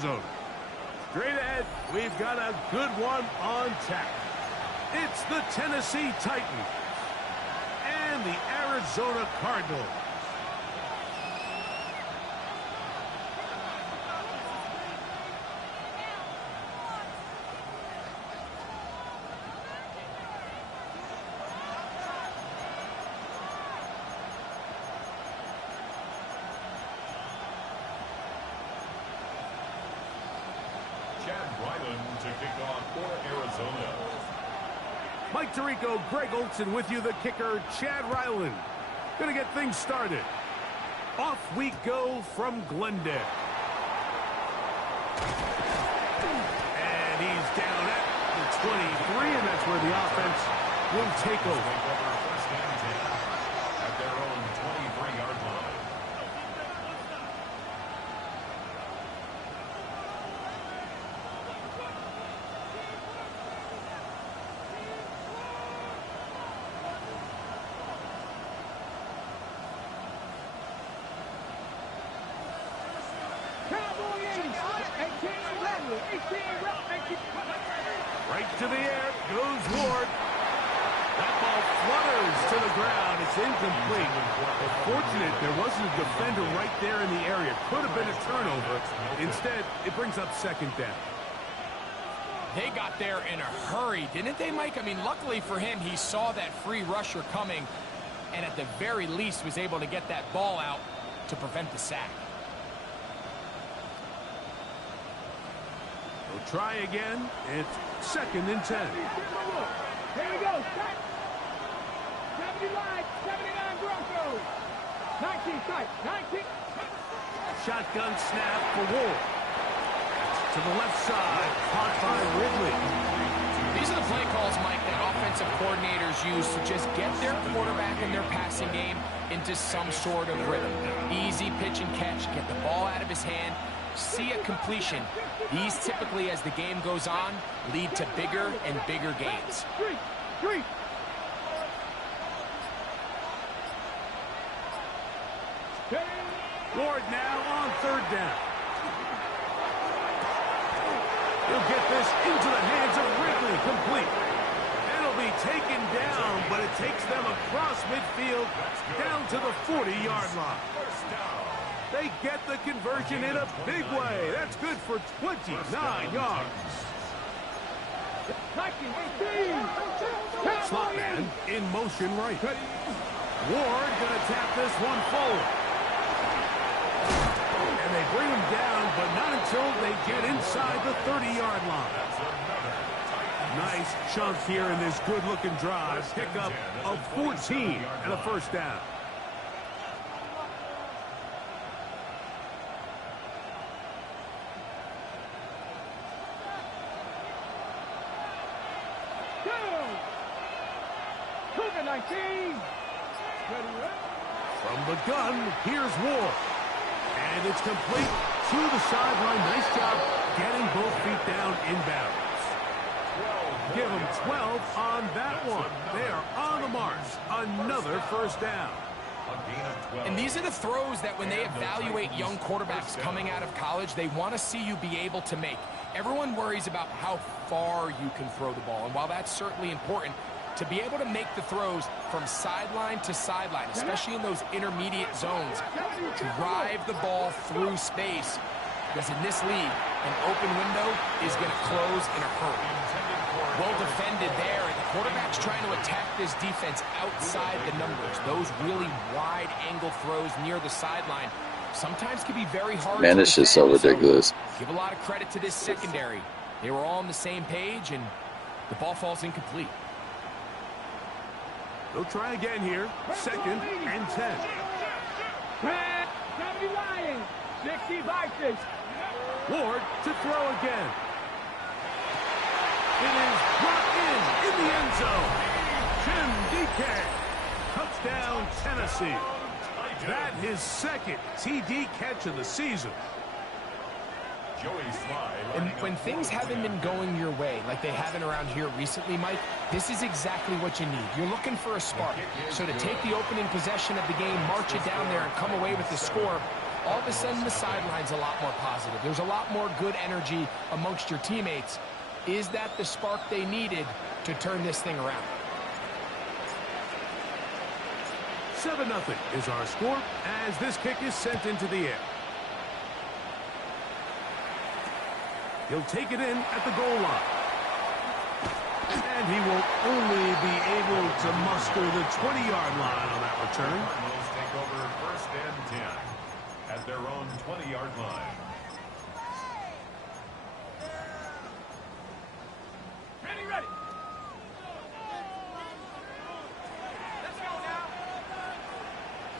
Zone. Straight ahead, we've got a good one on tap. It's the Tennessee Titans and the Arizona Cardinals. To kick off for Arizona. Mike Tirico, Greg Olson with you, the kicker, Chad Ryland. Gonna get things started. Off we go from Glendale. And he's down at the 23, and that's where the offense will take over. First and 10 at their own 23-yard line. Right to the air goes Ward. That ball flutters to the ground. It's incomplete. Fortunate there wasn't a defender right there in the area. Could have been a turnover. Instead, it brings up second down. They got there in a hurry, didn't they, Mike? I mean, luckily for him, he saw that free rusher coming and at the very least was able to get that ball out to prevent the sack. We'll try again. It's second and 10. Here we go. 70 wide, 79 Broncos. 19 tight, 19. Shotgun snap for Ward. To the left side, caught by Ridley. These are the play calls, Mike, that offensive coordinators use to just get their quarterback and their passing game into some sort of rhythm. Easy pitch and catch, get the ball out of his hand, see a completion. These typically, as the game goes on, lead to bigger and bigger gains. Ward now on third down. He'll get this into the hands of Ridley, complete. It'll be taken down, but it takes them across midfield down to the 40-yard line. They get the conversion in a big way. That's good for 29 yards. Slot man in motion right. Ward gonna tap this one forward. And they bring him down, but not until they get inside the 30-yard line. Nice chunk here in this good-looking drive. Pickup of 14 and a first down. From the gun, here's Ward. And it's complete to the sideline. Nice job getting both feet down inbounds. Give them 12 on that one. They are on the mark. Another first down. And these are the throws that when they evaluate young quarterbacks coming out of college, they want to see you be able to make. Everyone worries about how far you can throw the ball. And while that's certainly important, to be able to make the throws from sideline to sideline, especially in those intermediate zones, drive the ball through space. Because in this league, an open window is going to close in a hurry. Well defended there, and the quarterback's trying to attack this defense outside the numbers. Those really wide angle throws near the sideline sometimes can be very hard. Man, it's just so ridiculous. Give a lot of credit to this secondary. They were all on the same page, and the ball falls incomplete. They'll try again here. Second and 10. 70 Lions, 60 Vikings. Ward to throw again. It is brought in the end zone. Tim DK. Touchdown, Tennessee. That his second TD catch of the season. And when things haven't been going your way, like they haven't around here recently, Mike, this is exactly what you need. You're looking for a spark. So to take the opening possession of the game, march it down there, and come away with the score, all of a sudden the sideline's a lot more positive. There's a lot more good energy amongst your teammates. Is that the spark they needed to turn this thing around? 7-0 is our score as this kick is sent into the air. He'll take it in at the goal line. And he will only be able to muster the 20-yard line on that return. Cardinals take over 1st and 10 at their own 20-yard line. Ready. Let's go now.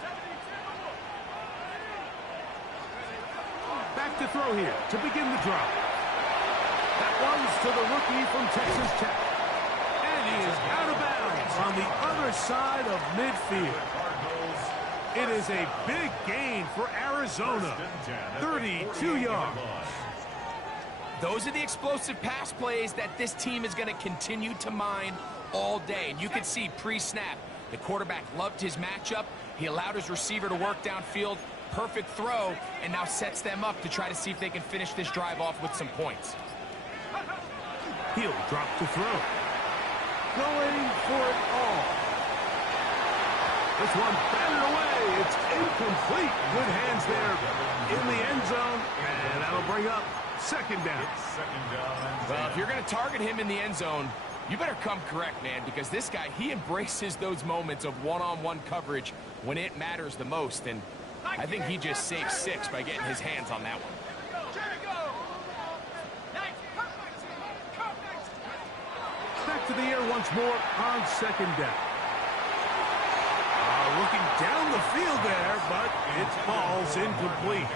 72. Back to throw here to begin the drive. That one's to the rookie from Texas Tech. And he is out of bounds on the other side of midfield. It is a big gain for Arizona. 32 yards. Those are the explosive pass plays that this team is going to continue to mine all day. And you can see pre-snap, the quarterback loved his matchup. He allowed his receiver to work downfield. Perfect throw, and now sets them up to try to see if they can finish this drive off with some points. He'll drop to throw. Going for it all. This one batted away. It's incomplete. Good hands there in the end zone. And that'll bring up 2nd down. Well, if you're going to target him in the end zone, you better come correct, man, because this guy, he embraces those moments of one-on-one coverage when it matters the most. And I think he just saved 6 by getting his hands on that one. Back to the air once more on 2nd down. Looking down the field there, but it falls incomplete.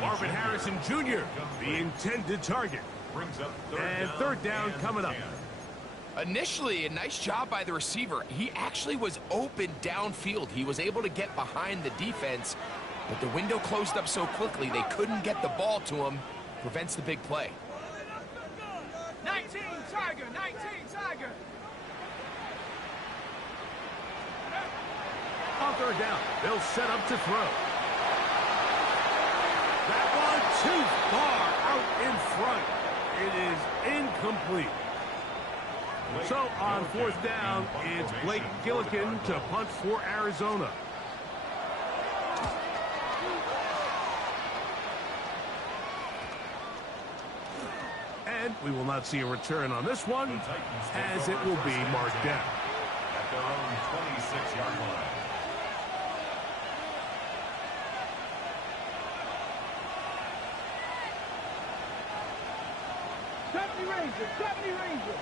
Marvin Harrison Jr., the intended target. And 3rd down coming up. Initially, a nice job by the receiver. He actually was open downfield. He was able to get behind the defense, but the window closed up so quickly they couldn't get the ball to him. Prevents the big play. 19 Tiger. On 3rd down, they'll set up to throw. That one too far out in front. It is incomplete. So on 4th down, it's Blake Gillikin to punt for Arizona. And we will not see a return on this one, as it will be marked down. At their own 26-yard line. Ranger.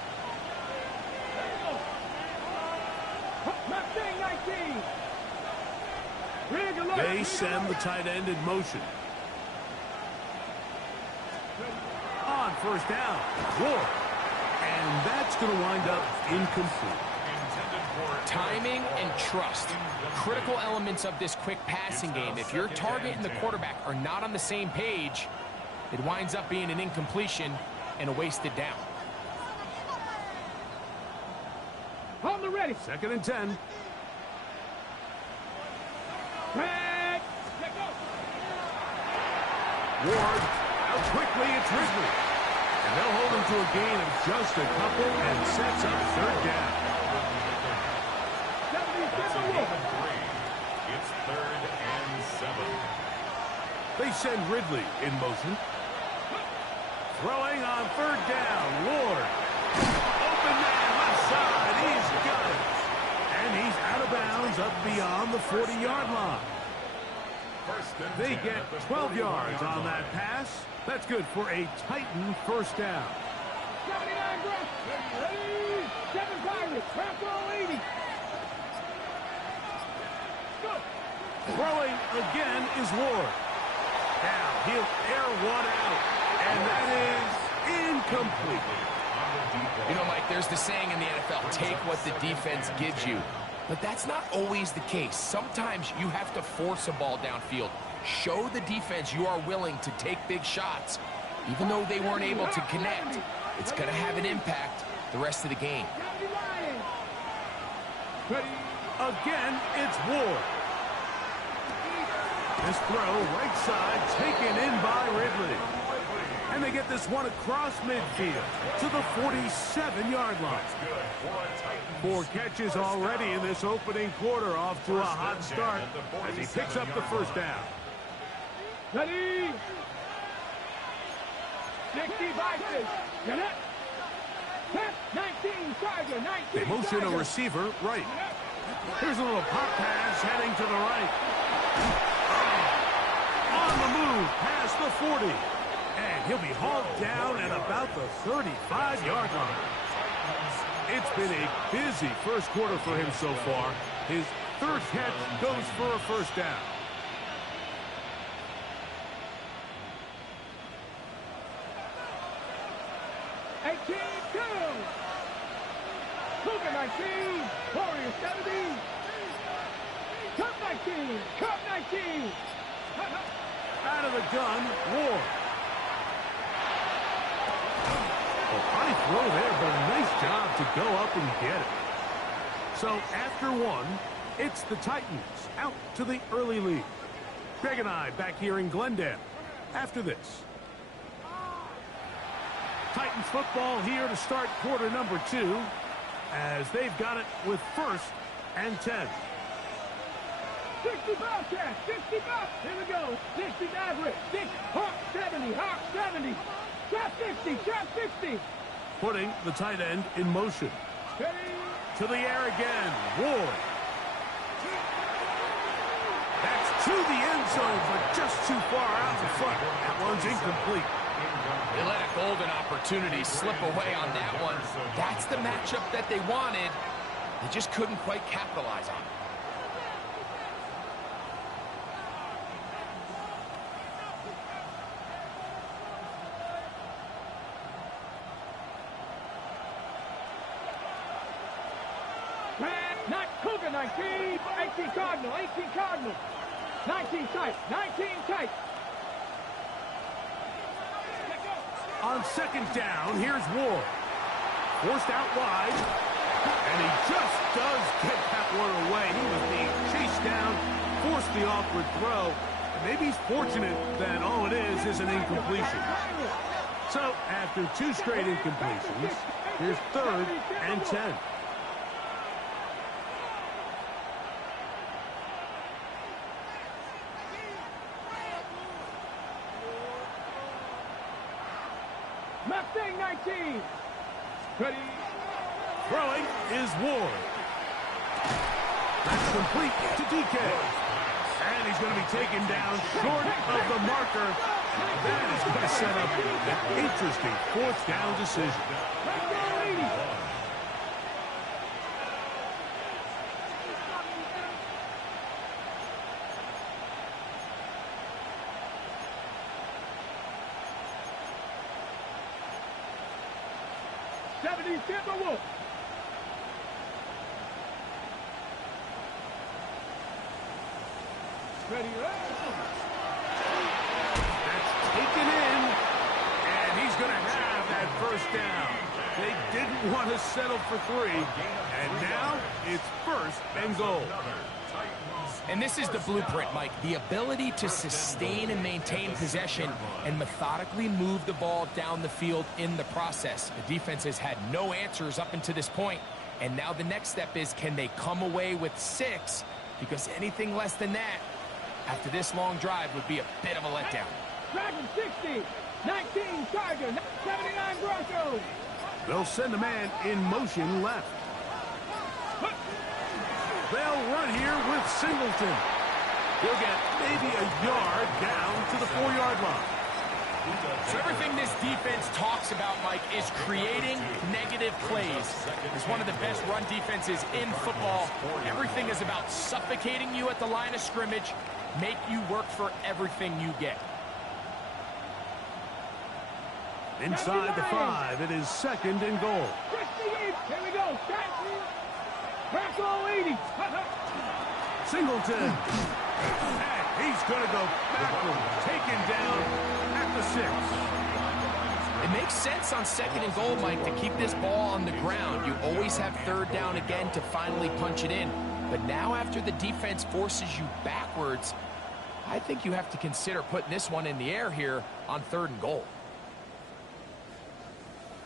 Mustang 19. They send the tight end in motion. On 1st down, Ward. And that's going to wind up incomplete. Timing and trust, critical elements of this quick passing game. If your target and the quarterback are not on the same page, it winds up being an incompletion and a wasted down. On the ready. 2nd and 10. Back. Ward out quickly. It's Ridley. And they'll hold him to a gain of just a couple and sets up 3rd down. It's 3rd and 7. They send Ridley in motion. Throwing on 3rd down. Ward. Open man left side. He's got it. And he's out of bounds up beyond the 40-yard line. They get 12 yards on that pass. That's good for a Titan 1st down. 79 Grant. Ready. 7 Pirates. Trap ball 80. Go. Throwing again is Ward. Now he'll air one out. And that is incomplete. You know, Mike, there's the saying in the NFL, take what the defense gives you. But that's not always the case. Sometimes you have to force a ball downfield. Show the defense you are willing to take big shots. Even though they weren't able to connect, it's going to have an impact the rest of the game. Again, it's Ward. This throw, right side, taken in by Ridley. And they get this one across midfield to the 47-yard line. 4 catches already in this opening quarter, off to a hot start as he picks up the first down. Ready? 60 Vikings. Get it? 19 Charger, 19 They motion a receiver right. Here's a little pop pass heading to the right. On the move past the 40. And he'll be hauled down at about the 35-yard line. It's been a busy first quarter for him so far. His 3rd catch goes for a first down. Cougar 19, Warrior 70, Cup 19, Cup 19. Out of the gun, Ward. A high throw there, but a nice job to go up and get it. So after 1, it's the Titans out to the early lead. Greg and I back here in Glendale after this. Titans football here to start quarter number 2 as they've got it with 1st and 10. 60 Bobcats, 60 Bob. Here we go. 60 Maverick, 6, Hawk 70, Hawk 70. Trap 60, trap 60. Putting the tight end in motion. Ready? To the air again, Ward. That's to the end zone, but just too far out in front. That one's incomplete. They let a golden opportunity slip away on that one. That's the matchup that they wanted. They just couldn't quite capitalize on it. Not Cougar 19, 18 Cardinal, 18 Cardinal. 19 tight, 19 tight. On 2nd down, here's Ward. Forced out wide. And he just does get that one away. He was being chased down, forced the awkward throw. And maybe he's fortunate that all it is an incompletion. So, after 2 straight incompletions, here's 3rd and 10. Mustang 19. Ready? Throwing is Ward. That's complete to DK. And he's going to be taken down short of the marker. That is going to set up an interesting 4th down decision. Timberwolf. Ready, That's taken in, and he's going to have that 1st down. They didn't want to settle for 3, and now it's 1st and goal. And this is the blueprint, Mike. The ability to sustain and maintain possession and methodically move the ball down the field in the process. The defense has had no answers up until this point, and now the next step is, can they come away with 6? Because anything less than that, after this long drive, would be a bit of a letdown. Dragon 60, 19 Charger, 79 Broncos. They'll send a man in motion left. They'll run here with Singleton. He'll get maybe a yard down to the 4-yard line. So everything this defense talks about, Mike, is creating negative plays. It's one of the best run defenses in football. Everything is about suffocating you at the line of scrimmage, make you work for everything you get. Inside the 5, it is 2nd and goal. 68, here we go, Bronco 80. Singleton. And he's going to go backwards, taken down at the 6. It makes sense on 2nd and goal, Mike, to keep this ball on the ground. You always have 3rd down again to finally punch it in. But now after the defense forces you backwards, I think you have to consider putting this one in the air here on 3rd and goal.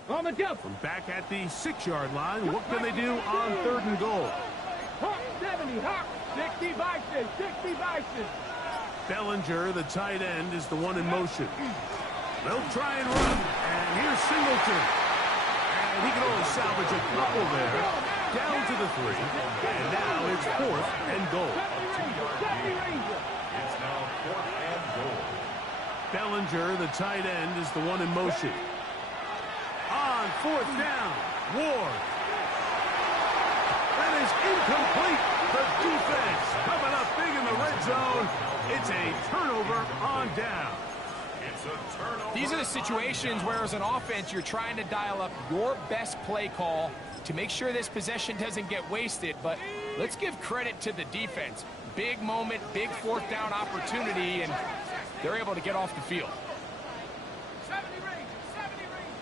On the jump. From back at the 6-yard line, what can they do on 3rd and goal? Hawk 70, Hawk 60 vices, 60 vices. Bellinger, the tight end, is the one in motion. They'll try and run, and here's Singleton. And he can only salvage a couple there. Down to the 3, and now it's 4th and goal. It's now 4th and goal. Bellinger, the tight end, is the one in motion. On 4th down, Ward. That is incomplete. The defense coming up big in the red zone. It's a turnover on down. It's a turnover. These are the situations where as an offense you're trying to dial up your best play call to make sure this possession doesn't get wasted. But let's give credit to the defense. Big moment, big 4th down opportunity, and they're able to get off the field. 70 range, 70 range.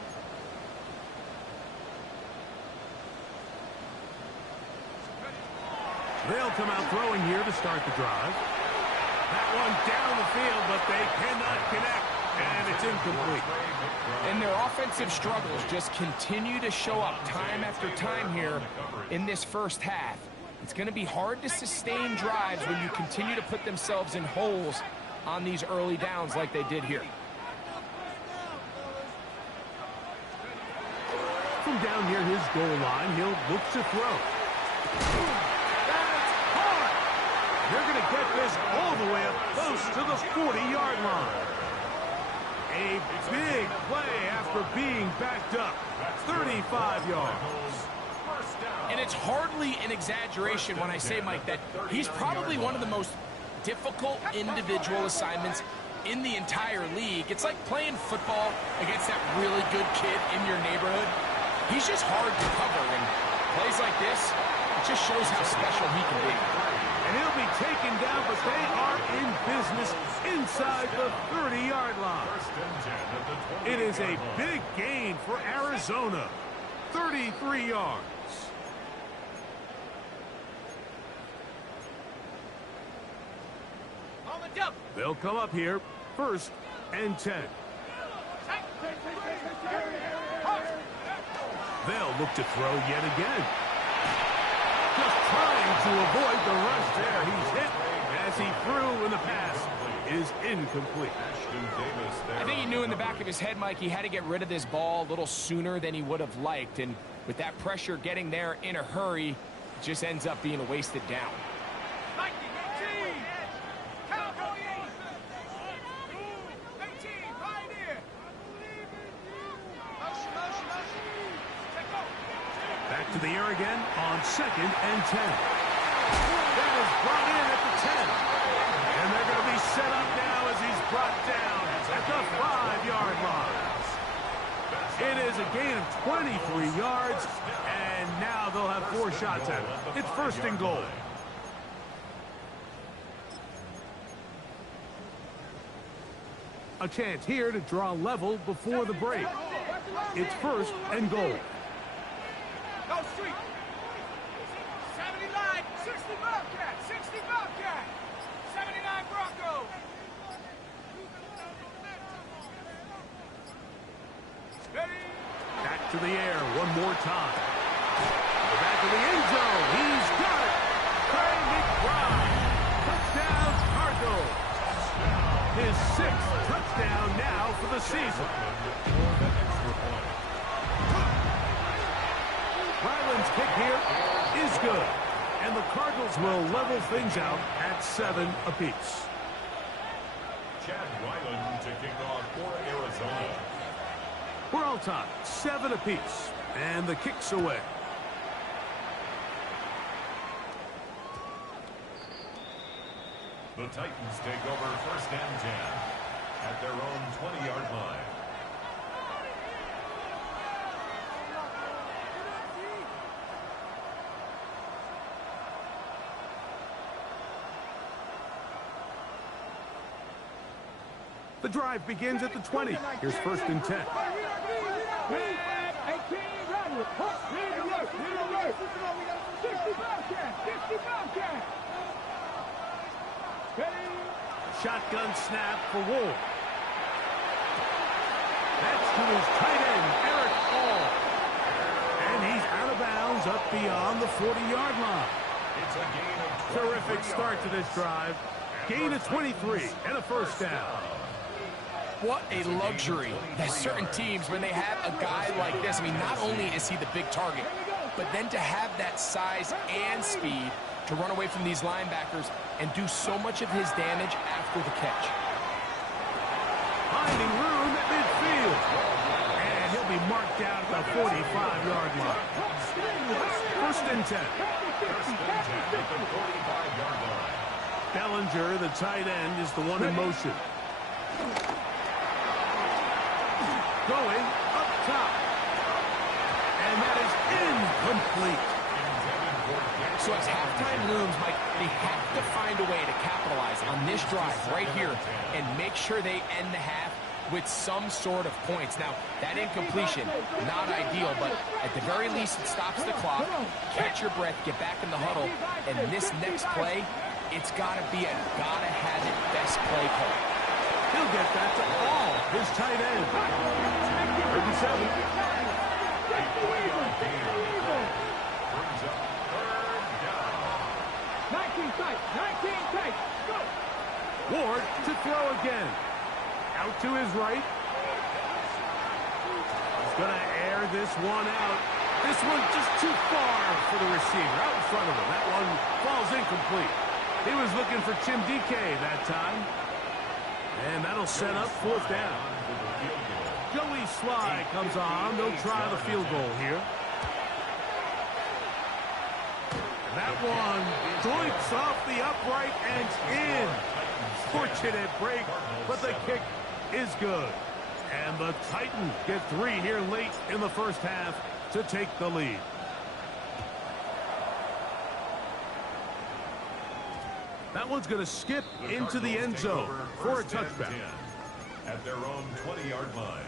They'll come out throwing here to start the drive. That one down the field, but they cannot connect, and it's incomplete. And their offensive struggles just continue to show up time after time here in this first half. It's going to be hard to sustain drives when you continue to put themselves in holes on these early downs like they did here. From down near his goal line, he'll look to throw. That's hard! They're going to get this all the way up close to the 40-yard line. A big play after being backed up. 35 yards. And it's hardly an exaggeration when I say, Mike, that he's probably one of the most difficult individual assignments in the entire league. It's like playing football against that really good kid in your neighborhood. He's just hard to cover, and plays like this, it just shows how special he can be. And he'll be taken down, but they are in business inside the 30-yard line. It is a big gain for Arizona. 33 yards. On the jump. They'll come up here, 1st and 10. They'll look to throw yet again. Just trying to avoid the rush there. He's hit as he threw, and the pass is incomplete. I think he knew in the back of his head, Mike, he had to get rid of this ball a little sooner than he would have liked. And with that pressure getting there in a hurry, it just ends up being a wasted down. Back to the air again on 2nd and 10. That is brought in at the 10. And they're going to be set up now as he's brought down at the 5-yard line. It is a gain of 23 yards, and now they'll have 4 shots at it. It's 1st and goal. A chance here to draw level before the break. It's 1st and goal. Go street. 79, 60 Bobcat, 60 Bobcat, 79 Bronco. Ready? Back to the air one more time. Back to the end zone. He's got it. Craig McBride. Touchdown, Cardinals. His 6th touchdown now for the season. Ryland's kick here is good. And the Cardinals will level things out at 7 apiece. Chad Ryland to kick off for Arizona. We're all tied, 7 apiece. And the kick's away. The Titans take over 1st and 10 at their own 20-yard line. The drive begins at the 20. Here's 1st and 10. Shotgun snap for Ward. That's to his tight end, Eric All. And he's out of bounds up beyond the 40-yard line. It's a gain of 23 Terrific start to this drive. Gain of 23 and a first down. What a luxury that certain teams, when they have a guy like this, I mean, not only is he the big target, but then to have that size and speed to run away from these linebackers and do so much of his damage after the catch. Finding room at midfield. And he'll be marked down at the 45-yard line. First and 10. Bellinger, the tight end, is the one in motion. Going up top. And that is incomplete. So as halftime looms, Mike, they have to find a way to capitalize on this drive right here and make sure they end the half with some sort of points. Now, that incompletion, not ideal, but at the very least, it stops the clock. Catch your breath, get back in the huddle, and this next play, it's got to be a gotta-have-it best play call. He'll get that to All, his tight end. 37. Brings up third down. 19 tight, 19 tight, go! Ward to throw again. Out to his right. He's going to air this one out. This one just too far for the receiver. Out in front of him. That one falls incomplete. He was looking for Tim DK that time. And that'll set up fourth down. Joey Sly comes on. They'll try the field goal here. That one joints off the upright and in. Fortunate break, but the kick is good. And the Titans get 3 here late in the first half to take the lead. That one's going to skip into the end zone for a touchback. At their own 20-yard line.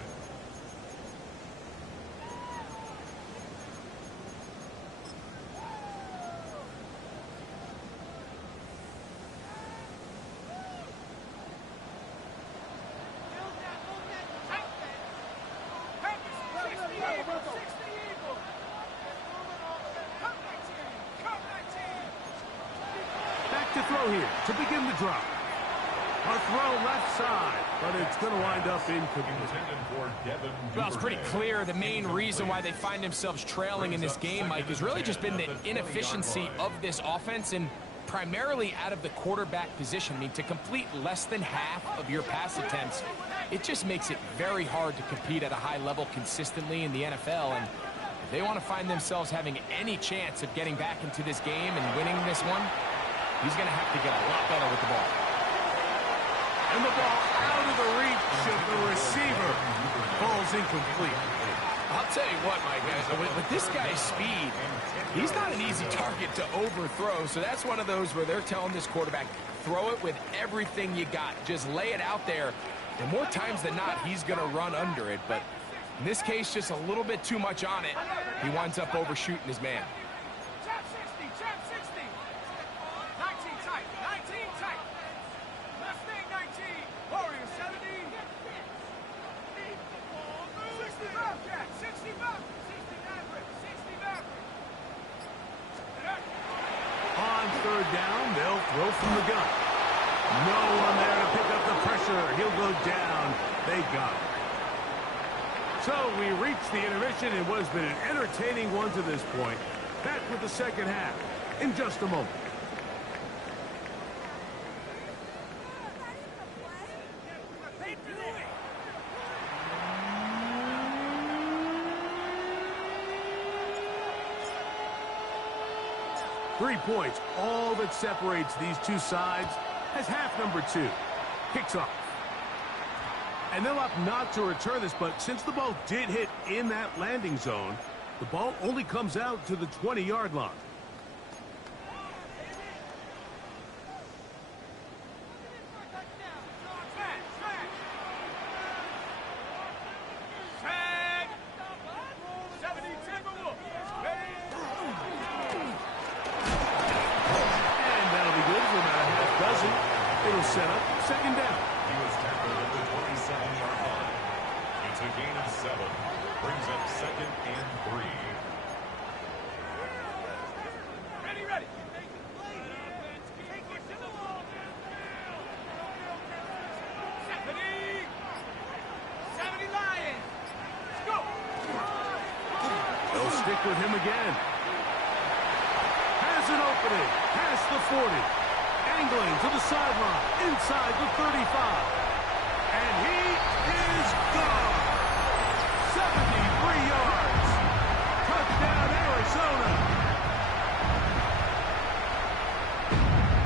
To throw here to begin the drop. A throw left side, but it's going to wind up incomplete. Well, it's pretty clear the main reason why they find themselves trailing in this game, Mike, has really just been the inefficiency of this offense and primarily out of the quarterback position. I mean, to complete less than half of your pass attempts, it just makes it very hard to compete at a high level consistently in the NFL. And if they want to find themselves having any chance of getting back into this game and winning this one, he's going to have to get a lot better with the ball. And the ball out of the reach of the receiver. Ball's incomplete. I'll tell you what, my guys, with this guy's speed, he's not an easy target to overthrow. So that's one of those where they're telling this quarterback, throw it with everything you got. Just lay it out there. And more times than not, he's going to run under it. But in this case, just a little bit too much on it. He winds up overshooting his man. Third down, they'll throw from the gun. No one there to pick up the pressure. He'll go down. They got it. So we reach the intermission in what has been an entertaining one to this point. Back with the second half in just a moment. 3 points, all that separates these two sides, as half number 2 kicks off. And they'll opt not to return this, but since the ball did hit in that landing zone, the ball only comes out to the 20-yard line. It'll set up second down. He was tackled at the 27-yard line. It's a gain of 7. Brings up 2nd and 3. Ready. 70 Lions. Let's go. They'll stick with him again. Has an opening. Past the 40. Angling to the sideline. Inside the 35. And he is gone. 73 yards. Touchdown, Arizona.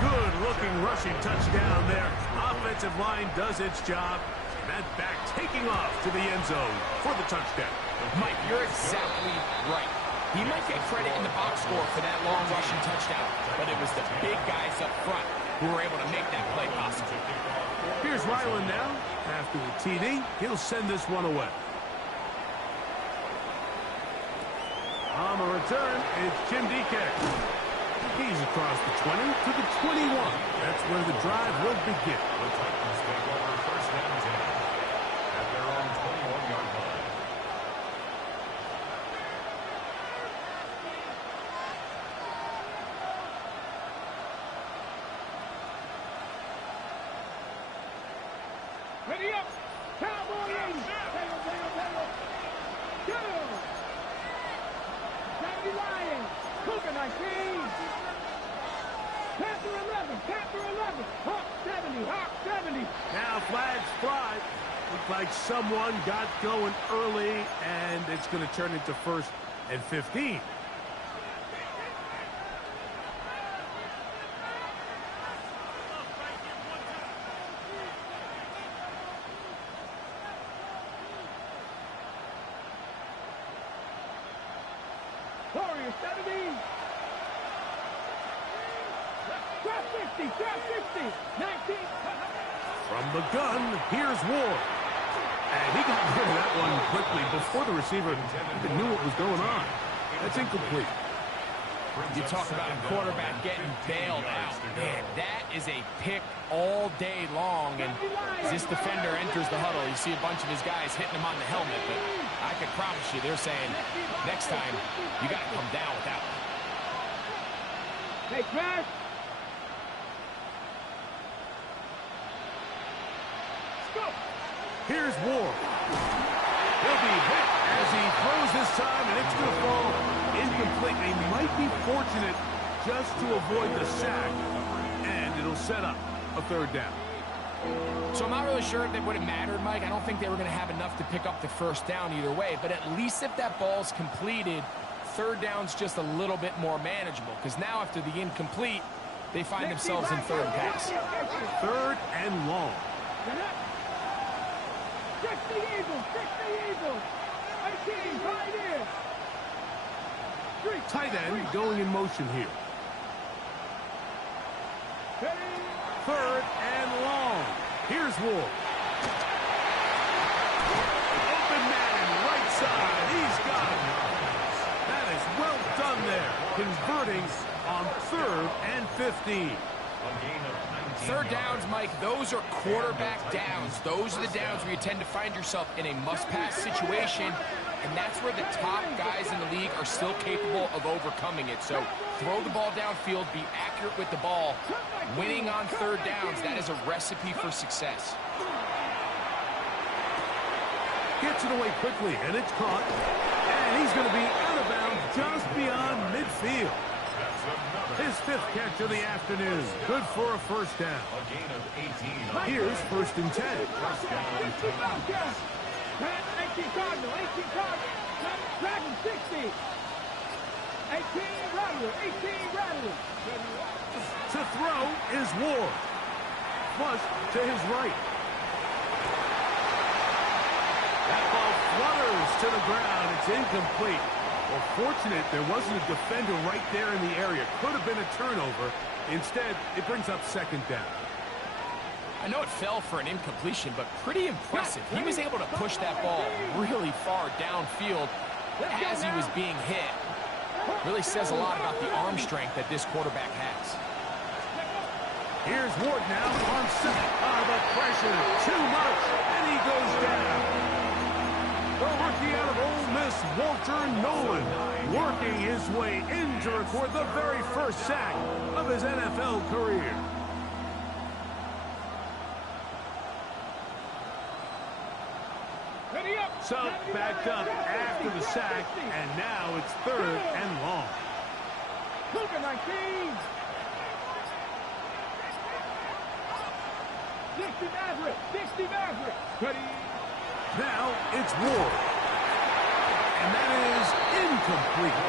Good-looking rushing touchdown there. Offensive line does its job. That back taking off to the end zone for the touchdown. Mike, you're exactly right. He might get credit in the box score for that long rushing touchdown, but it was the big guys up front who were able to make that play possible. Here's Ryland now. After the TD, he'll send this one away. On the return, it's Jim Dekek. He's across the 20 to the 21. That's where the drive will begin. The Titans take over 1st and 10 at their own 21-yard line. Ready up. Cowboys. Go. 70 Lions. Cougar 19. Panther 11. Hawk 70. Now flags fly. Looks like someone got going early, and it's going to turn into 1st and 15. Warriors 70. Trap 60. 19. From the gun, here's Ward. And he got rid of that one quickly before the receiver even knew what was going on. That's incomplete. You talk about a quarterback getting bailed out. Man, that is a pick all day long. And as this defender enters the huddle, you see a bunch of his guys hitting him on the helmet. But I can promise you, they're saying, next time, you got to come down with that one. Hey, Crash. Here's Ward. He'll be hit as he throws this time, and it's going to fall incomplete. They might be fortunate just to avoid the sack, and it'll set up a 3rd down. So I'm not really sure if it would have mattered, Mike. I don't think they were going to have enough to pick up the 1st down either way, but at least if that ball's completed, 3rd down's just a little bit more manageable, because now after the incomplete, they find themselves in 3rd and pass. 3rd and long. 60 Eagles. 18, right here. Tight end going in motion here. 3rd and long. Here's Ward. Open man, right side. He's got it. That is well done there. Converting on 3rd and 15. A gain of 3rd downs, Mike, those are quarterback downs. Those are the downs where you tend to find yourself in a must-pass situation, and that's where the top guys in the league are still capable of overcoming it. So throw the ball downfield, be accurate with the ball. Winning on 3rd downs, that is a recipe for success. Gets it away quickly, and it's caught. And he's going to be out of bounds just beyond midfield. His 5th catch of the afternoon. Good for a 1st down. a gain of 18. Here's 1st and 10. 18 Cardinal. Dragon 60. 18 Rattler. To throw is Ward. Flush to his right. That ball flutters to the ground. It's incomplete. Well, fortunate there wasn't a defender right there in the area. Could have been a turnover. Instead, it brings up 2nd down. I know it fell for an incompletion, but pretty impressive. He was able to push that ball really far downfield as he was being hit. Really says a lot about the arm strength that this quarterback has. Here's Ward now on set. The pressure, too much, and he goes down. The rookie out of Ole Miss, Walter Nolan, working his way in to record the very first sack of his NFL career. So backed up after the sack, and now it's 3rd and long. Number 19. 60 Maverick. 60 Maverick. Ready. Now it's Ward. And that is incomplete.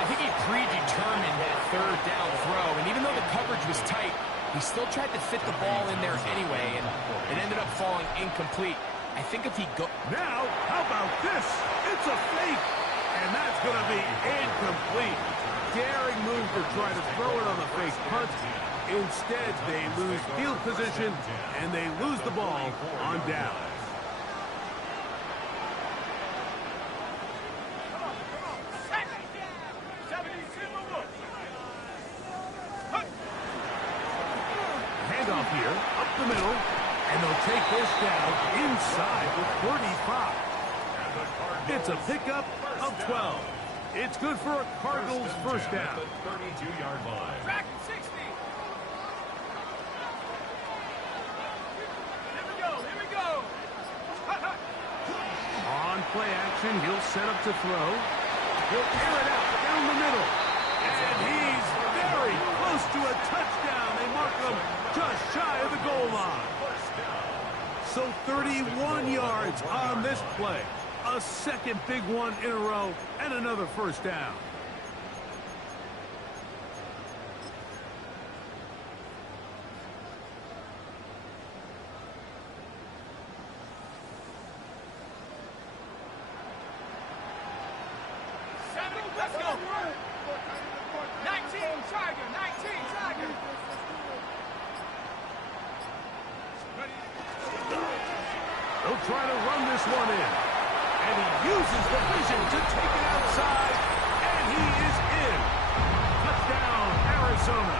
I think he predetermined that 3rd down throw, and even though the coverage was tight, he still tried to fit the ball in there anyway, and it ended up falling incomplete. I think if he go... Now, how about this? It's a fake. And that's going to be incomplete. Daring move to try to throw it on the fake punt. Instead, they lose field position, and they lose the ball on down. Handoff here, up the middle. And they'll take this down inside the 35. It's a pickup of 12. It's good for a Cardinals first down. 32-yard line. Back at 60. Here we go. Here we go. On play action, he'll set up to throw. He'll air it out down the middle. And he's very close to a touchdown. They mark him just shy of the goal line. So 31 yards on this play. A second big one in a row, and another first down. Let's go. 19 Tiger. 19 Tiger. They'll try to run this one in. And he uses the vision to take it outside. And he is in. Touchdown, Arizona.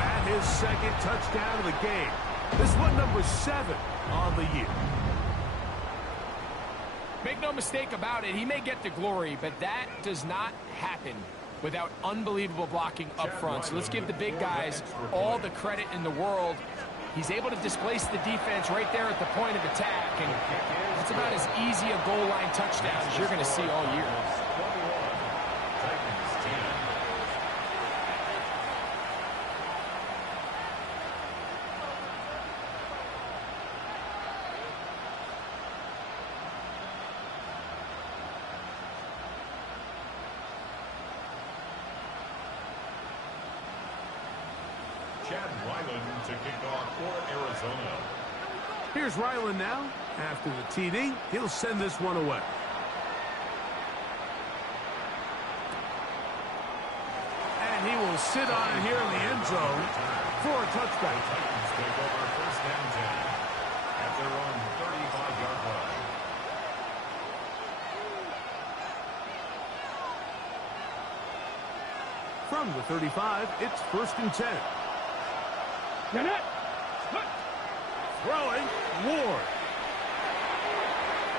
That is second touchdown of the game. This one number 7 on the year. Make no mistake about it, he may get the glory, but that does not happen without unbelievable blocking up front. So let's give the big guys all the credit in the world. He's able to displace the defense right there at the point of attack, and that's about as easy a goal line touchdown as you're going to see all year. To kick off for Arizona. Here's Ryland now. After the TD, he'll send this one away. And he will sit on it here in the end zone for a touchback. The Titans take over first and 10 at their own 35-yard line. From the 35, it's first and 10. Throwing, Ward.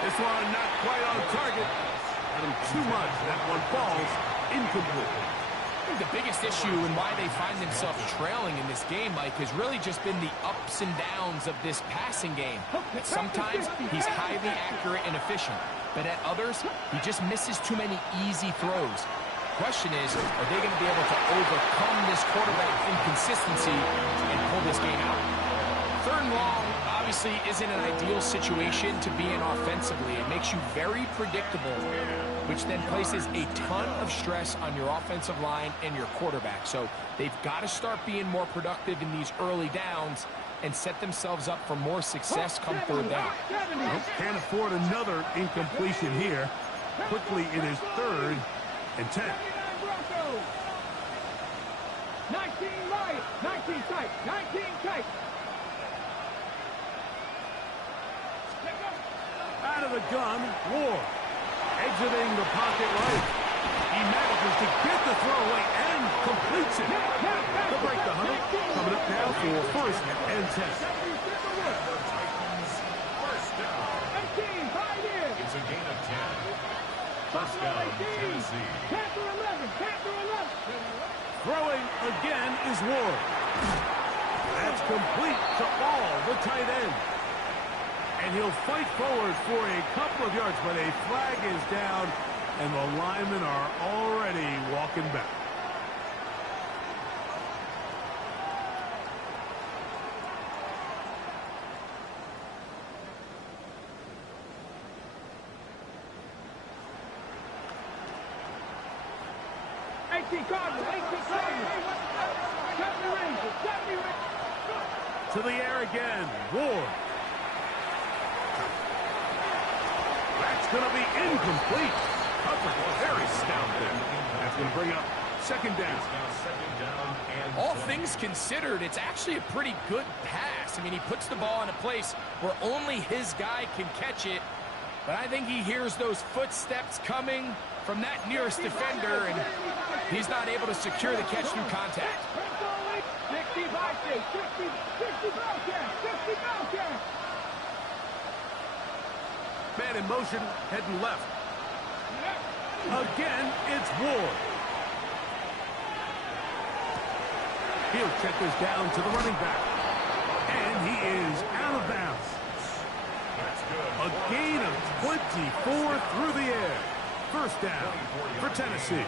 This one not quite on target. Got him too much. That one falls incomplete. I think the biggest issue and why they find themselves trailing in this game, Mike, has really just been the ups and downs of this passing game. Sometimes he's highly accurate and efficient, but at others, he just misses too many easy throws. The question is, are they going to be able to overcome this quarterback inconsistency and pull this game out? 3rd and long obviously isn't an ideal situation to be in offensively. It makes you very predictable, which then places a ton of stress on your offensive line and your quarterback. So they've got to start being more productive in these early downs and set themselves up for more success come 3rd down. Nope, can't afford another incompletion here. Quickly, it is 3rd and 10. 19 right, 19 tight, 19 tight. Out of the gun, Ward. Exiting the pocket right. He He manages to get the throwaway and completes it. The break the huddle. Coming up now for 1st and 10. First down. It's a gain of 10. First down, Tennessee. Panther 11, Panther 11. Throwing again is Ward. That's complete to all the tight ends. And he'll fight forward for a couple of yards, but a flag is down, and the linemen are already walking back. To the air again, Ward. That's going to be incomplete. Coverage very stout there. That's going to bring up 2nd down. All things considered, it's actually a pretty good pass. I mean, he puts the ball in a place where only his guy can catch it. But I think he hears those footsteps coming from that nearest defender, and he's not able to secure the catch through contact. 60 Man in motion, heading left. Again, it's Ward. He'll check this down to the running back. And he is out of bounds. A gain of 24 through the air. 1st down for Tennessee.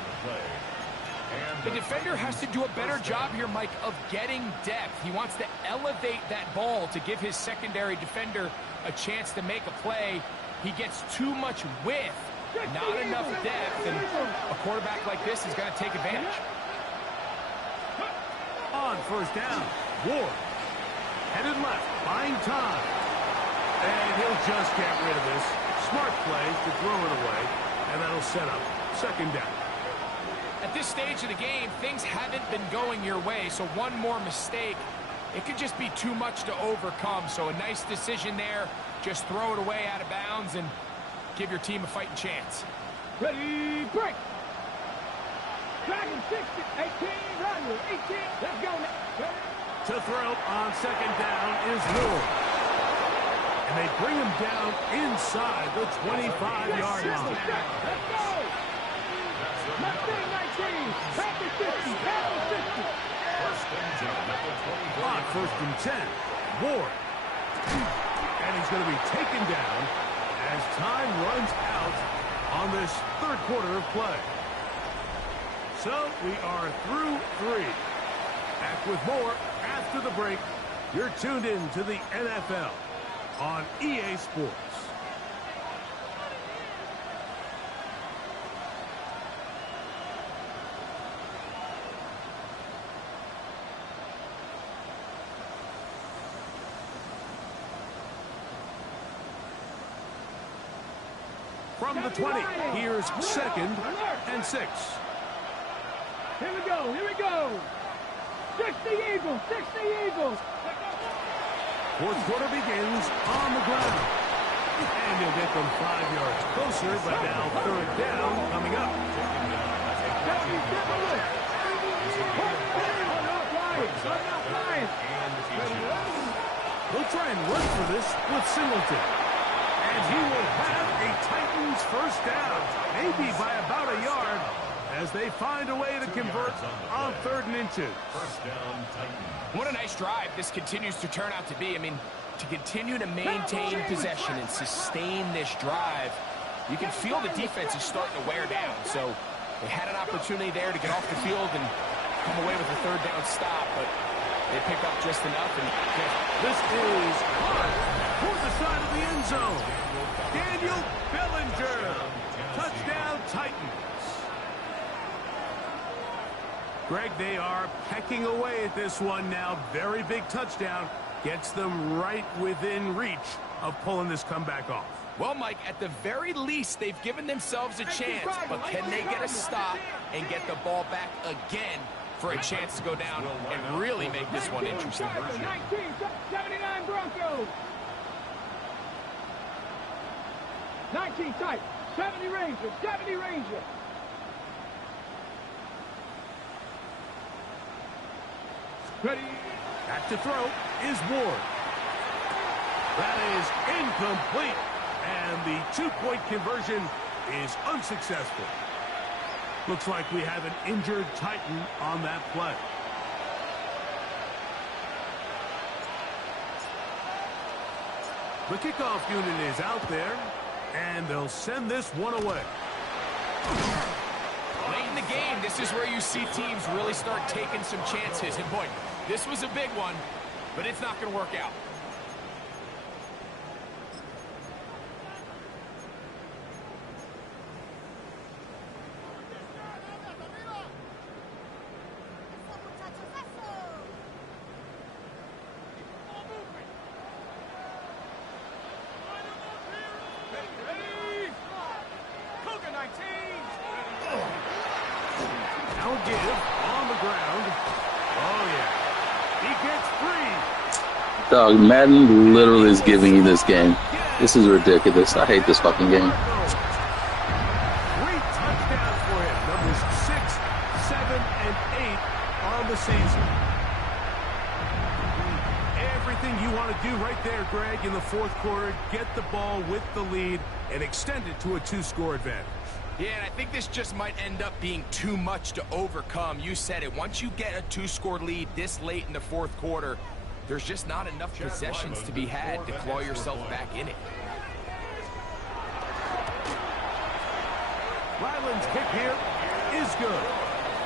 The defender has to do a better job here, Mike, of getting depth. He wants to elevate that ball to give his secondary defender a chance to make a play. He gets too much width, not enough depth, and a quarterback like this is going to take advantage. On 1st down, Ward. Headed left, buying time. And he'll just get rid of this. Smart play to throw it away, and that'll set up 2nd down. At this stage of the game, things haven't been going your way, so one more mistake, it could just be too much to overcome. So a nice decision there. Just throw it away out of bounds and give your team a fighting chance. Ready, break. Dragon 60, 18, run, 18, let's go. To throw on 2nd down is Ward. And they bring him down inside the 25-yard line. Let's go. Mustang 19, Panther 50, Panther 50. On 1st and 10, Ward. And he's going to be taken down as time runs out on this 3rd quarter of play. So we are through 3. Back with more after the break. You're tuned in to the NFL on EA Sports. From the 20, here's 2nd and 6. Here we go, here we go. 60 Eagles, 60 Eagles. 4th quarter begins on the ground. And he'll get them 5 yards closer, but now 3rd down coming up. He'll try and run for this with Singleton. And he will have a Titans 1st down, maybe by about a yard, as they find a way to convert on 3rd and inches. First down, Titans. What a nice drive this continues to turn out to be. I mean, to continue to maintain possession and sustain this drive, you can feel the defense is starting to wear down. So they had an opportunity there to get off the field and come away with a 3rd down stop, but they pick up just enough. And this is hard toward the side of the end zone. Daniel Bellinger. Touchdown, Titans. Greg, they are pecking away at this one now. Very big touchdown. Gets them right within reach of pulling this comeback off. Well, Mike, at the very least, they've given themselves a chance, but can they get a stop and get the ball back again for a chance to go down and really make this one interesting? 79 Broncos. 19 tight. 70 Rangers. 70 Rangers. Ready. Back to throw is Ward. That is incomplete. And the two-point conversion is unsuccessful. Looks like we have an injured Titan on that play. The kickoff unit is out there, and they'll send this one away. Late in the game, this is where you see teams really start taking some chances. And boy, this was a big one, but it's not going to work out. Now give on the ground. Oh, yeah. He gets free. Dog, Madden literally is giving you this game. This is ridiculous. I hate this fucking game. 3 touchdowns for him. Numbers 6, 7, and 8 on the season. Everything you want to do right there, Greg, in the fourth quarter. Get the ball with the lead and extend it to a 2-score advantage. Yeah, and I think this just might end up being too much to overcome. You said it. Once you get a 2-score lead this late in the fourth quarter, there's just not enough possessions to be had to claw yourself back in it. Ryland's kick here is good.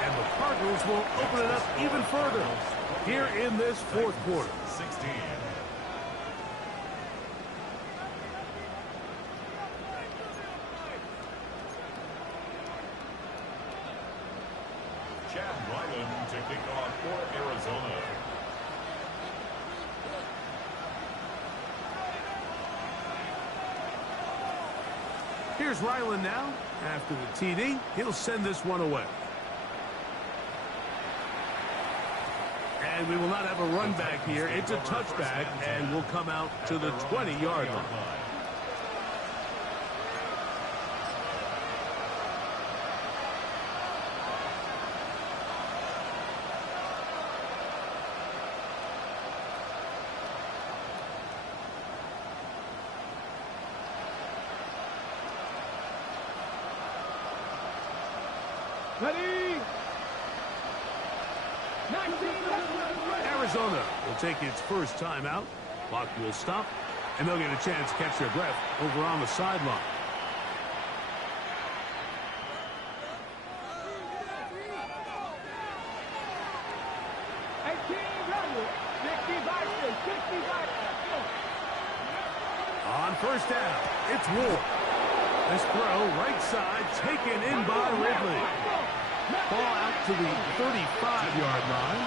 And the Cardinals will open it up even further here in this fourth quarter. 16. Chad Ryland to kick off for Arizona. Here's Ryland now. After the TD, he'll send this one away. And we will not have a run back here. It's a touchback, and will come out to the 20-yard line. Ready. 19. Arizona will take its first timeout. Clock will stop, and they'll get a chance to catch their breath over on the sideline. On first down, it's Ward. This throw, right side, taken in by Ridley. Ball out to the 35-yard line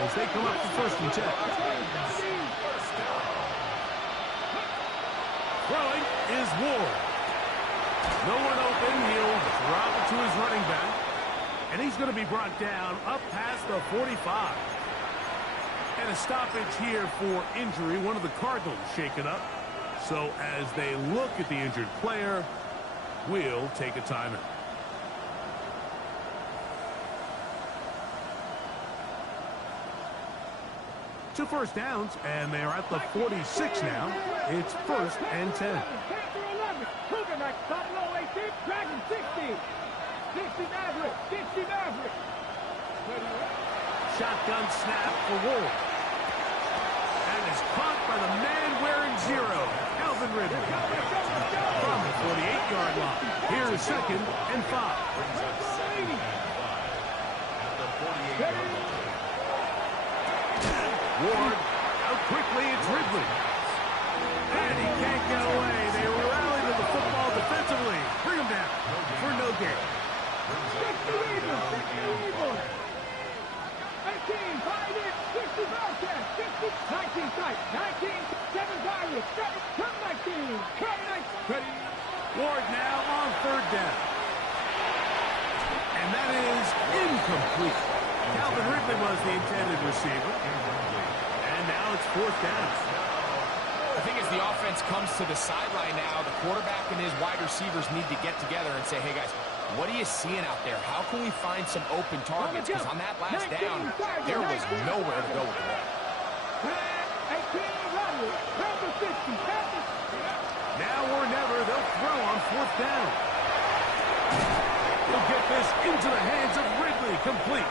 as they come up for first and 10. Throwing is Ward. No one open. He'll drop it to his running back. And he's going to be brought down up past the 45. And a stoppage here for injury. One of the Cardinals shaken up. So as they look at the injured player, we'll take a timeout. Two first downs, and they're at the 46 now. It's first and 10. Shotgun snap for Wolf. And is caught by the man wearing 0, Calvin Ridley. From the 48-yard line. Here is second and 5. Brings up second and 5 at the 48-yard line. Ward, out quickly, it's Ridley. And he can't get away. They rally to the football defensively. Bring him down for no gain. 19. Ward now on third down. And that is incomplete. Calvin Ridley was the intended receiver. And now it's fourth down. I think as the offense comes to the sideline now, the quarterback and his wide receivers need to get together and say, hey guys, What are you seeing out there? How can we find some open targets? Because on that last down, there was nowhere to go with the ball. Now or never, they'll throw on 4th down. He'll get this into the hands of Ridley, complete.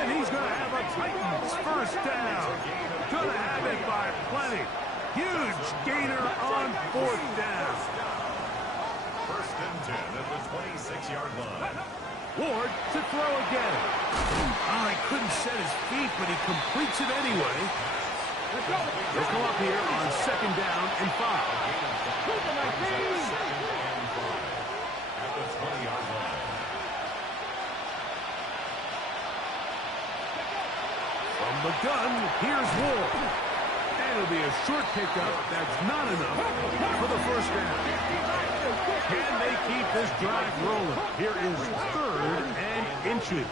And he's going to have a Titans 1st down. Going to have it by plenty. Huge gainer on 4th down. 1st and 10 at the 26-yard line. Ward to throw again. Oh, he couldn't set his feet, but he completes it anyway. They'll come up here on 2nd down and 5. At the 20-yard line. From the gun, here's Ward. And it'll be a short pickup. That's not enough for the 1st down. Can they keep this drive rolling? Here is 3rd and inches.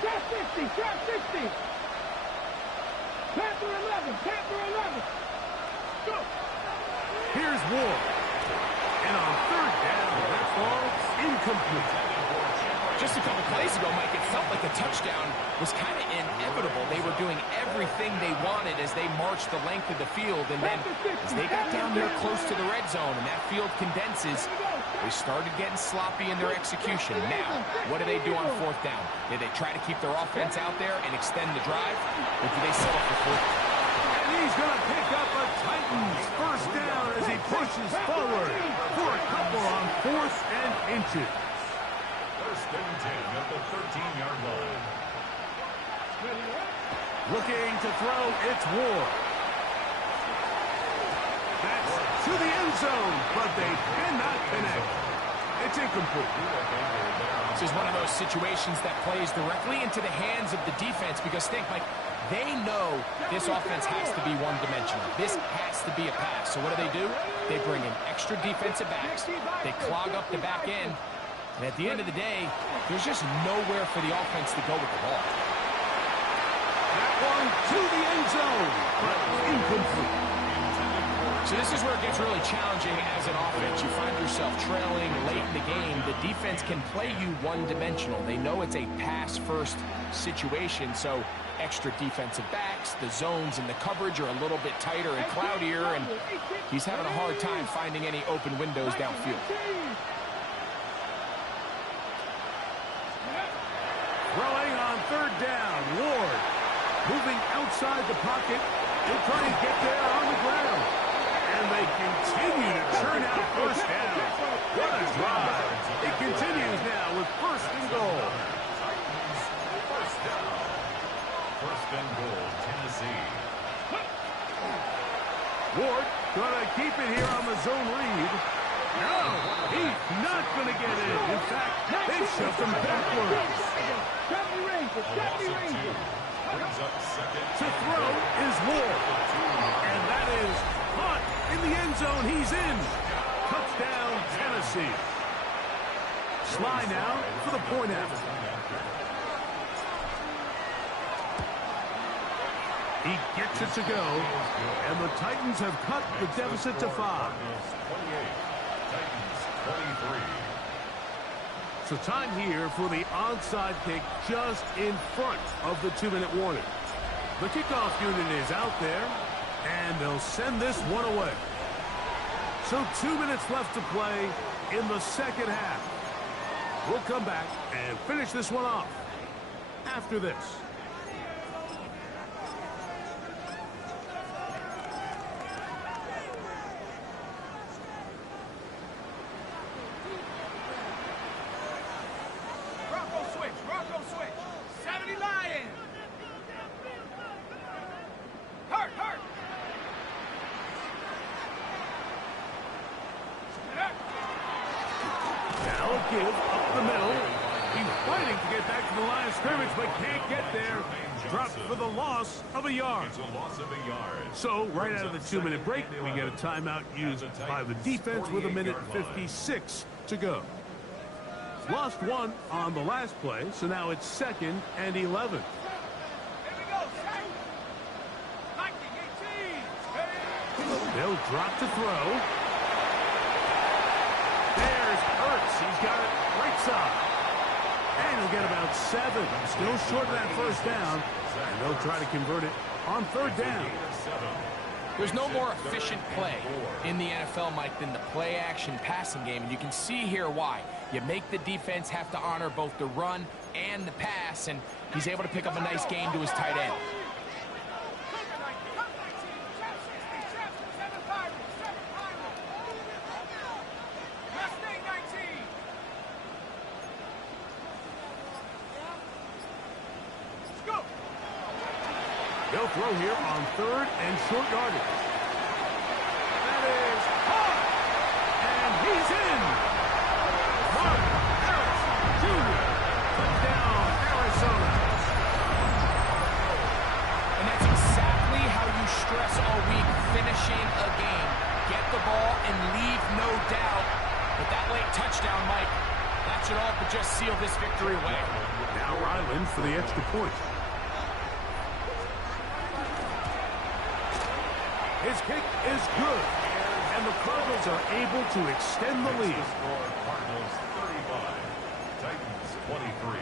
Trap 60, trap 60. Panther 11, Panther 11. Go. Here's Ward. And on 3rd down, that ball's incomplete. Just a couple plays ago, Mike, it felt like the touchdown was kind of inevitable. They were doing everything they wanted as they marched the length of the field, and then as they got down there close to the red zone and that field condenses, they started getting sloppy in their execution. Now, what do they do on 4th down? Did they try to keep their offense out there and extend the drive, or do they settle for 4th? And he's going to pick up a Titans 1st down as he pushes forward for a couple on 4th and inches. 1st and 10 at the 13-yard line. Looking to throw, it's Ward. That's to the end zone, but they cannot connect. It's incomplete. This is one of those situations that plays directly into the hands of the defense because think, Mike, they know this offense has to be one-dimensional. This has to be a pass. So what do? They bring in extra defensive backs. They clog up the back end. And at the end of the day, there's just nowhere for the offense to go with the ball. That one to the end zone, but incomplete. So this is where it gets really challenging as an offense. You find yourself trailing late in the game. The defense can play you one-dimensional. They know it's a pass-first situation, so extra defensive backs, the zones and the coverage are a little bit tighter and cloudier, and he's having a hard time finding any open windows downfield. Throwing on 3rd down, Ward moving outside the pocket. He'll try to get there on the ground. And they continue to churn out 1st down. What a drive. It continues now with 1st and goal. 1st down. 1st and goal, Tennessee. Ward gonna keep it here on the zone read. No, he's not gonna get in. In fact, they shoved him backwards. Brings up 2nd. To throw is Ward. And that is caught in the end zone. He's in. Touchdown, Tennessee. Sly now for the point after. He gets it to go. And the Titans have cut the deficit to 5. 28. Titans 23. So time here for the onside kick just in front of the 2-minute warning. The kickoff unit is out there, and they'll send this one away. So 2 minutes left to play in the 2nd half. We'll come back and finish this one off after this. Rocco switch. 70 Lions. Hurt. Now a give up the middle. He's fighting to get back to the line of scrimmage, but can't get there. Dropped for the loss of a yard. It's a loss of a yard. So right out of the 2-minute break, we get a timeout used by the defense with 1:56 to go. Lost one on the last play, so now it's 2nd and 11. They'll drop to throw. There's Ertz. He's got 7. Still short of that first down. And they'll try to convert it on third down. There's no more efficient play in the NFL, Mike, than the play-action passing game. And you can see here why. You make the defense have to honor both the run and the pass, and he's able to pick up a nice gain to his tight end. They'll throw here on third and short yardage. That is caught. And he's in. Mark Harris Jr. Touchdown, Arizona. And that's exactly how you stress all week, finishing a game. Get the ball and leave no doubt. But that late touchdown, Mike, that should all but just seal this victory away. Now Ryland for the extra point. His kick is good, and the Cardinals are able to extend the lead. Cardinals 35, Titans 23.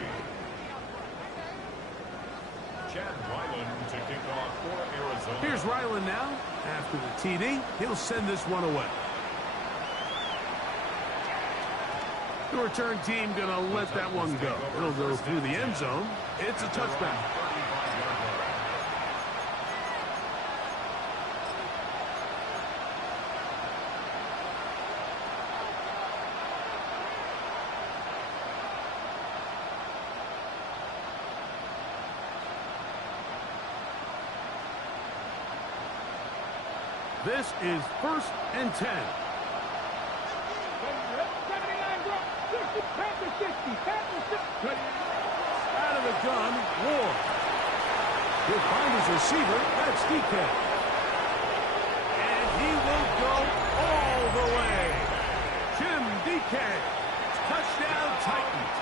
Chad Ryland to kick off for Arizona. Here's Ryland now. After the TD, he'll send this one away. The return team going to let that one go. It'll go through the end zone. It's a touchback. This is 1st and 10. 79 drop, 60, Panther 60, Panther 60. Out of the gun, Ward. He'll find his receiver, that's DK. And he will go all the way. Jim DK, touchdown Titans.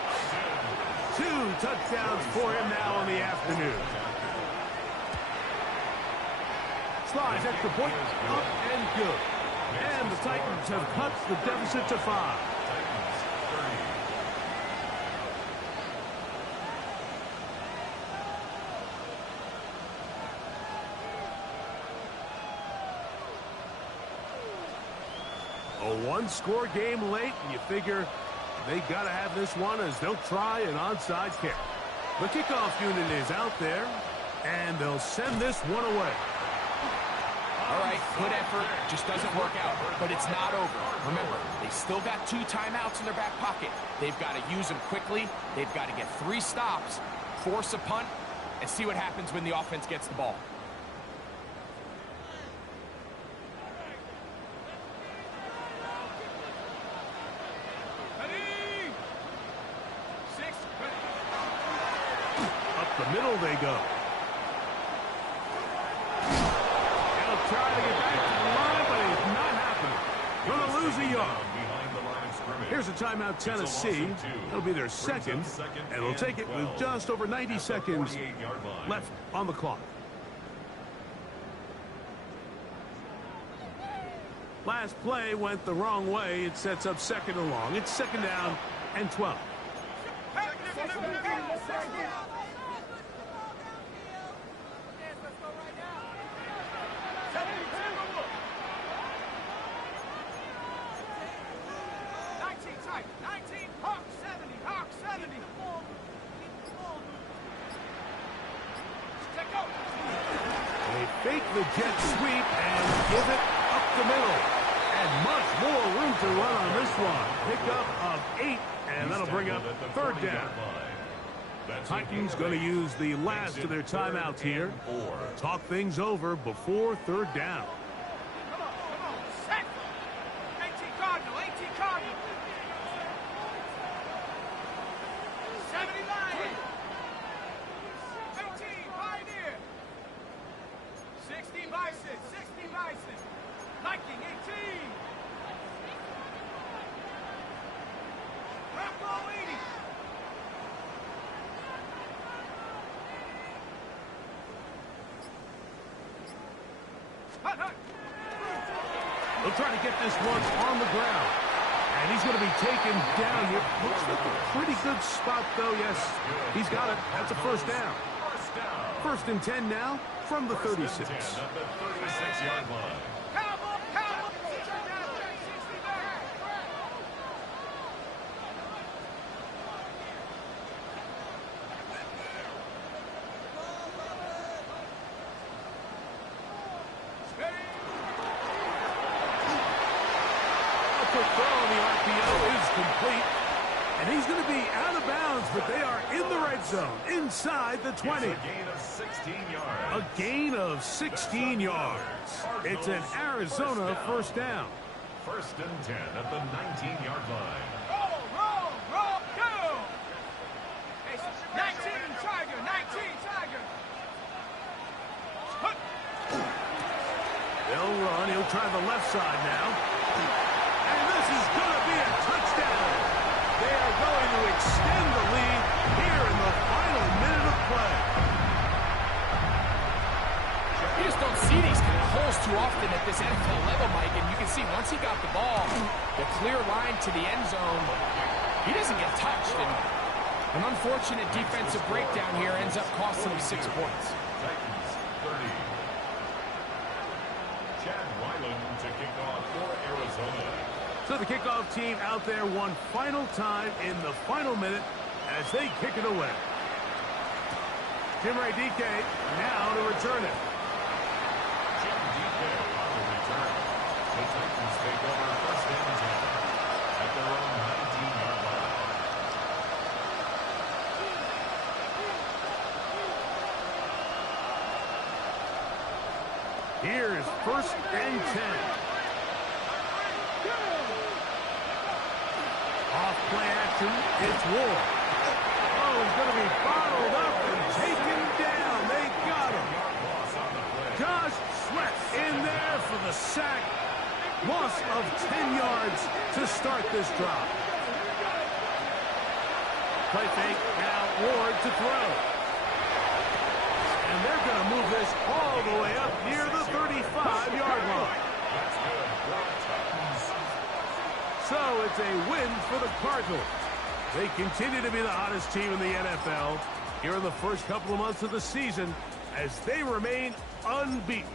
2 touchdowns for him now in the afternoon. Slides extra point, up and good. And the Titans have cut the deficit to 5. A one-score game late, and you figure they got to have this one as they'll try an onside kick. The kickoff unit is out there, and they'll send this one away. All right, good effort, just doesn't work out, but it's not over. Remember, they still got 2 timeouts in their back pocket. They've got to use them quickly. They've got to get 3 stops, force a punt, and see what happens when the offense gets the ball. Up the middle they go. Trying to get back to the line, but it's not happening. Going to lose a yard. Here's a timeout, Tennessee. It'll be their second, and they'll take it with just over 90 seconds left on the clock. Last play went the wrong way. It sets up 2nd and long. It's 2nd down and 12. Fake the jet sweep and give it up the middle. And much more room to run on this one. Pickup of 8, and that'll bring up 3rd down. Titans going to use the last of their timeouts here. Talk things over before 3rd down. Come on, set. 18 Cardinal, 18 Cardinal. 79. 18, Pioneer. 60 Bison, 60 Bison. Viking, 18. Rambo, 80. They'll try to get this one on the ground. And he's going to be taken down here. Looks like a pretty good good spot, though, yes. He's got it. That's a first down. First and 10 now from the 36. At the 36-yard line. Quick throw on the RPO is complete. And he's going to be out of bounds, but they are in the red zone, inside the 20. It's a gain of 16 yards. A gain of 16 yards. It's an Arizona first down. First and 10 at the 19-yard line. Roll, go! 19, Tiger, 19, Tiger. They'll run. He'll try the left side now. And this is going to be a touchdown. They are going to extend the lead here in the final minute of play. You just don't see these kind of holes too often at this NFL level, Mike, and you can see once he got the ball, the clear line to the end zone, he doesn't get touched, and an unfortunate defensive breakdown here ends up costing him 6 points. Titans 30. Chad Weiland to kick off for Arizona. So the kickoff team out there one final time in the final minute as they kick it away. Jim Ray DK now to return it. Jim DK on the return. The Titans take over first and 10 at their own 19-yard line. Here's first and 10. Off play action, it's Ward. Oh, he's going to be bottled up and taken down. They got him. Josh Sweat in there for the sack. Loss of 10 yards to start this drive. Play fake, now Ward to throw. And they're going to move this all the way up near the 35-yard line. That's good for the Titans. So it's a win for the Cardinals. They continue to be the hottest team in the NFL here in the first couple of months of the season as they remain unbeaten.